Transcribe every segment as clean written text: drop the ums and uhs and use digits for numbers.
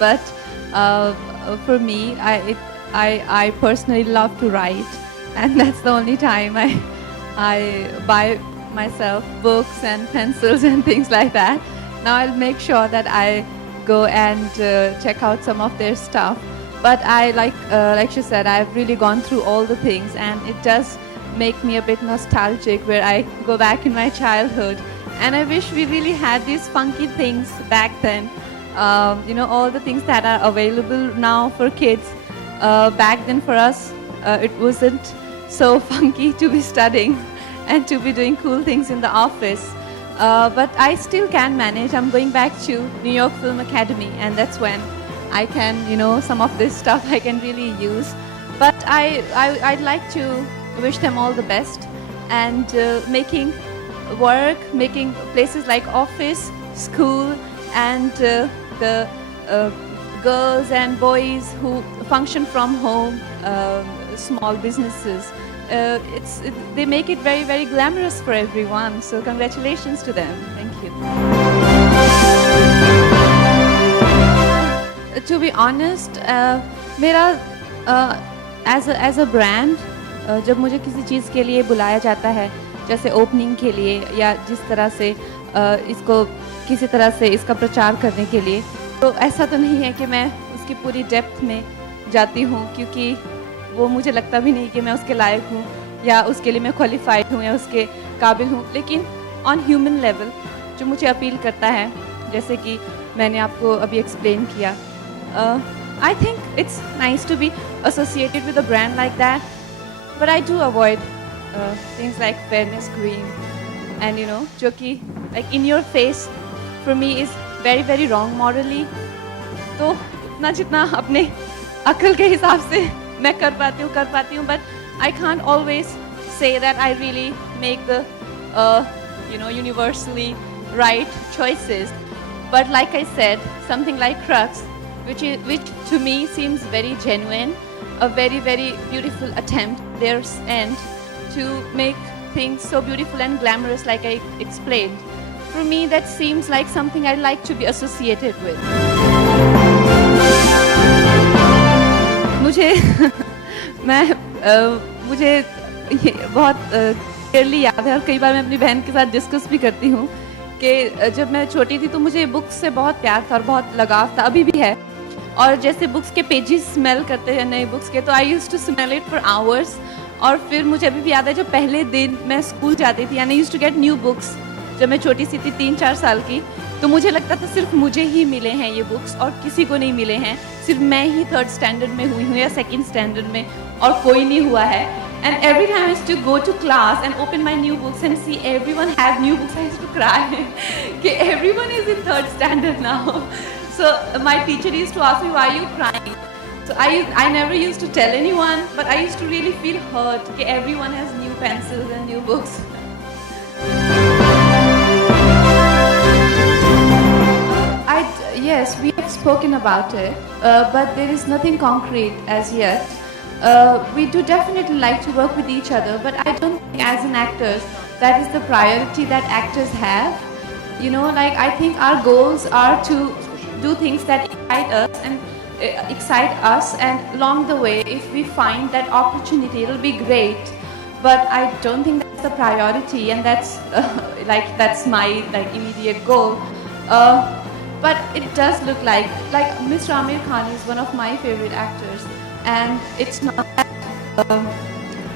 but for me, I personally love to write, and that's the only time I buy myself books and pencils and things like that. Now I'll make sure that I go and check out some of their stuff. But I like she said, I've really gone through all the things, and it does make me a bit nostalgic, where I go back in my childhood, and I wish we really had these funky things back then. All the things that are available now for kids. Back then for us, it wasn't so funky to be studying and to be doing cool things in the office. But I still can manage. I'm going back to New York Film Academy, and that's when I can, some of this stuff I can really use. But I'd like to wish them all the best, and making work, making places like office, school, and the girls and boys who function from home, small businesses. They make it very, very glamorous for everyone. So congratulations to them. Thank you. To be honest, मेरा as a brand, जब मुझे किसी चीज़ के लिए बुलाया जाता है, जैसे ओपनिंग के लिए या जिस तरह से इसको किसी तरह से इसका प्रचार करने के लिए, तो ऐसा तो नहीं है कि मैं उसकी पूरी डेप्थ में जाती हूँ, क्योंकि वो मुझे लगता भी नहीं कि मैं उसके लायक हूँ या उसके लिए मैं क्वालिफाइड हूँ या उसके काबिल हूँ. लेकिन ऑन ह्यूमन लेवल जो मुझे अपील करता है, जैसे कि मैंने आपको अभी एक्सप्लेन किया, I think it's nice to be associated with a brand like that, but I do avoid things like fairness cream and जो कि like in your face for me is very, very wrong morally. तो इतना जितना अपने अक्ल के हिसाब से मैं कर पाती हूँ, but I can't always say that I really make the universally right choices. But like I said, something like Crux, which to me seems very genuine, a very, very beautiful attempt their end to make things so beautiful and glamorous, like I explained. For me, that seems like something I like to be associated with. मुझे ये बहुत clearly याद है, और कई बार मैं अपनी बहन के साथ डिस्कस भी करती हूँ कि जब मैं छोटी थी तो मुझे बुक्स से बहुत प्यार था और बहुत लगाव था, अभी भी है. और जैसे बुक्स के पेजेस स्मेल करते हैं नई बुक्स के, तो I used to smell it for hours. और फिर मुझे अभी भी याद है, जब पहले दिन मैं स्कूल जाती थी and I used to get new books, जब मैं छोटी सी थी 3-4 साल की, तो मुझे लगता था सिर्फ मुझे ही मिले हैं ये बुक्स और किसी को नहीं मिले हैं, सिर्फ मैं ही 3rd स्टैंडर्ड में हुई हूँ या 2nd स्टैंडर्ड में और कोई नहीं हुआ है. And every time I used to go to class and open my new books and see everyone have new books, I used to cry. Okay, everyone is in 3rd standard now. So my teacher used to ask me, why are you crying? So I never used to tell anyone, but I used to really feel hurt. Okay, everyone has new pencils and new books. Yes, we have spoken about it, but there is nothing concrete as yet. We do definitely like to work with each other, but I don't think as an actors that is the priority that actors have. I think our goals are to do things that excite us, and along the way, if we find that opportunity, it'll be great. But I don't think that's the priority, and that's that's my immediate goal. But it does look like Mr. Amir Khan is one of my favorite actors. And it's not that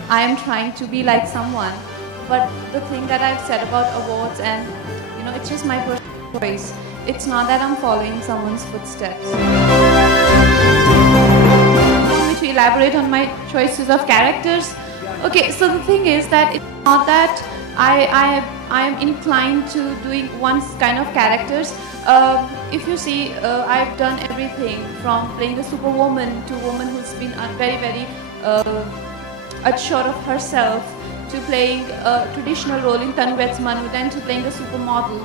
I am trying to be like someone, but the thing that I've said about awards, and it's just my personal choice. It's not that I'm following someone's footsteps. Want me to elaborate on my choices of characters? Okay, so the thing is that it's not that I am inclined to doing one kind of characters. If you see, I've done everything from playing a superwoman to a woman who's been very, very unsure of herself, to playing a traditional role in Tanu Vets Manu, then to playing a supermodel.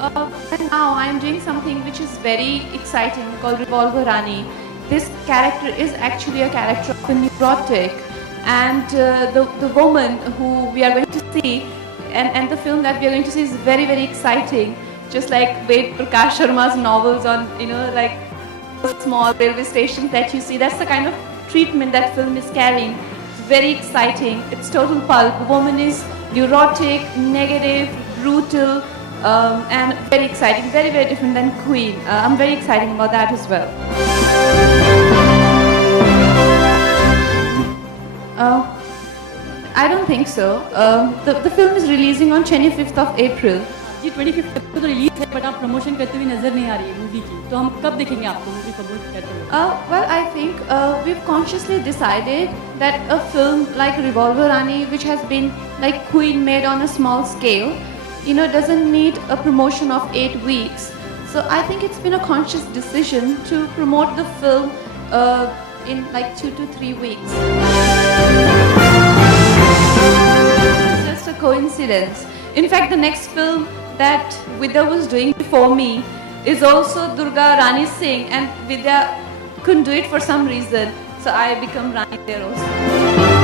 And now I'm doing something which is very exciting called Revolver Rani. This character is actually a character of a neurotic, and the woman who we are going to see and the film that we are going to see is very, very exciting. Just like Ved Prakash Sharma's novels on, small railway stations that you see. That's the kind of treatment that film is carrying. It's very exciting. It's total pulp. The woman is neurotic, negative, brutal, and very exciting. Very, very different than Queen. I'm very excited about that as well. I don't think so. The film is releasing on 25th of April. जी 25 को तो release है, but आप promotion करते हुए नजर नहीं आ रही है मूवी की, तो हम कब देखेंगे आपको मूवी प्रमोट करते हुए? Well, I think we've consciously decided that a film like Revolver Rani, which has been like Queen made on a small scale, doesn't need a promotion of 8 weeks. So I think it's been a conscious decision to promote the film in like 2 to 3 weeks. It's just a coincidence. In fact, the next film that Vidya was doing before me is also Durga Rani Singh, and Vidya couldn't do it for some reason, so I become Rani there also.